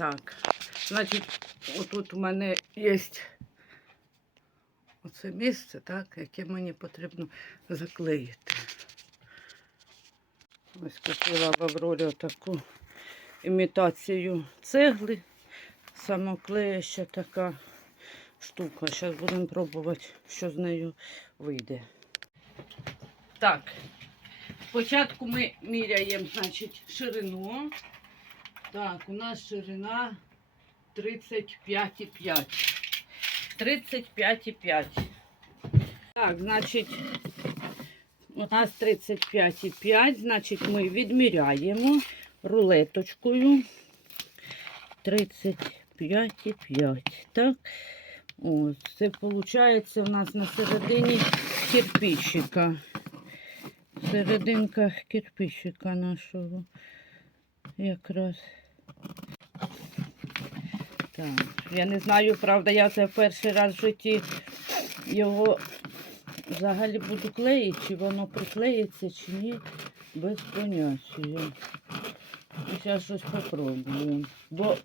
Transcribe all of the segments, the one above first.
Так, значить, отут у мене є оце місце, так, яке мені потрібно заклеїти. Ось купила в таку імітацію цегли. Самоклеяща така штука. Зараз будемо пробувати, що з нею вийде. Так, спочатку ми міряємо, значить, ширину. Так, у нас ширина 35,5. 35,5. Так, значить, у нас 35,5, значить, ми відміряємо рулеточкою 35,5. Так, ось, це виходить у нас на середині кирпичика. Серединка кирпичика нашого. Якраз. Так, я не знаю, правда, я це перший раз в житті його взагалі буду клеїти, чи воно приклеїться, чи ні, без поняття. Зараз щось попробую. Бо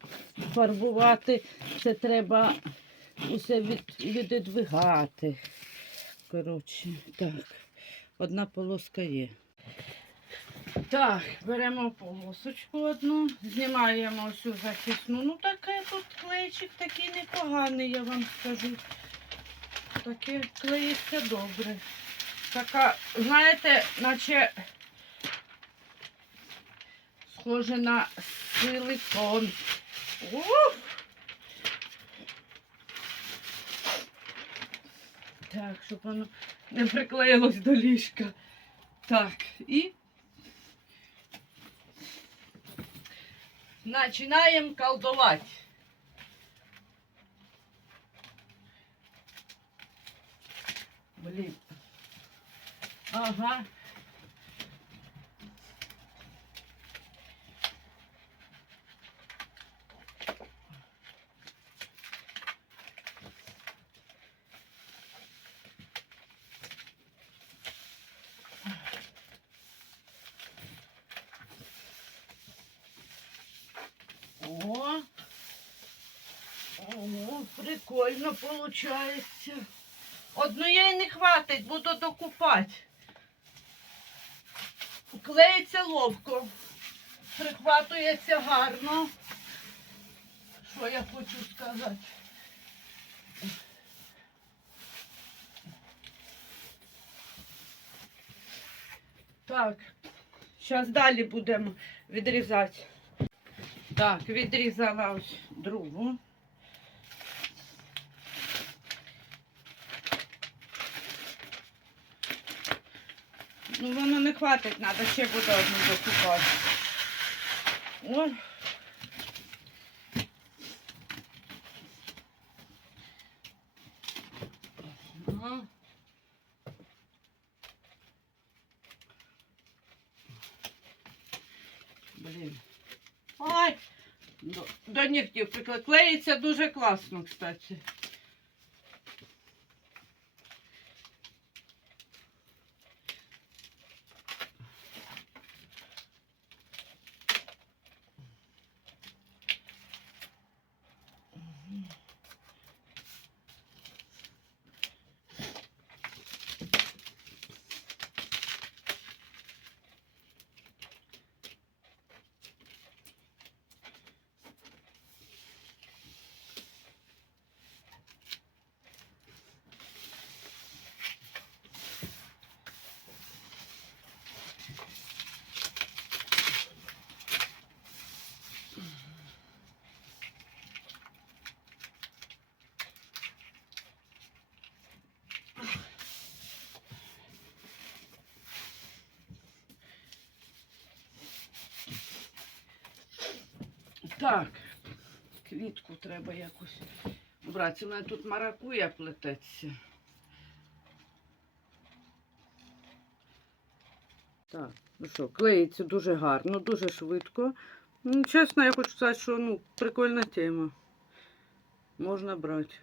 фарбувати це треба усе від, віддвигати. Коротше, так, одна полоска є. Так, беремо полосочку одну, знімаємо всю захисну. Ну таке тут клейчик такий непоганий, я вам скажу. Таке клеїться добре. Така, знаєте, наче схоже на силикон. Ух! Так, щоб воно не приклеїлось до ліжка. Так, і починаємо колдовать. Блин. Ага. О, о, прикольно получается. Одної не хватить, буду докупати. Клеїться ловко, прихватується гарно. Що я хочу сказати? Так, зараз далі будемо відрізати. Так, відрізала ось другу. Ну, воно не хватить, треба ще буде одну докупати. Ой. Ага. Блін. Ой! До, до нігтів приклеїться дуже класно, кстати. Так, квітку треба якось брати. У мене тут маракуя плететься. Так, ну що, клеїться дуже гарно, дуже швидко. Ну, чесно, я хочу сказати, що ну, прикольна тема. Можна брати.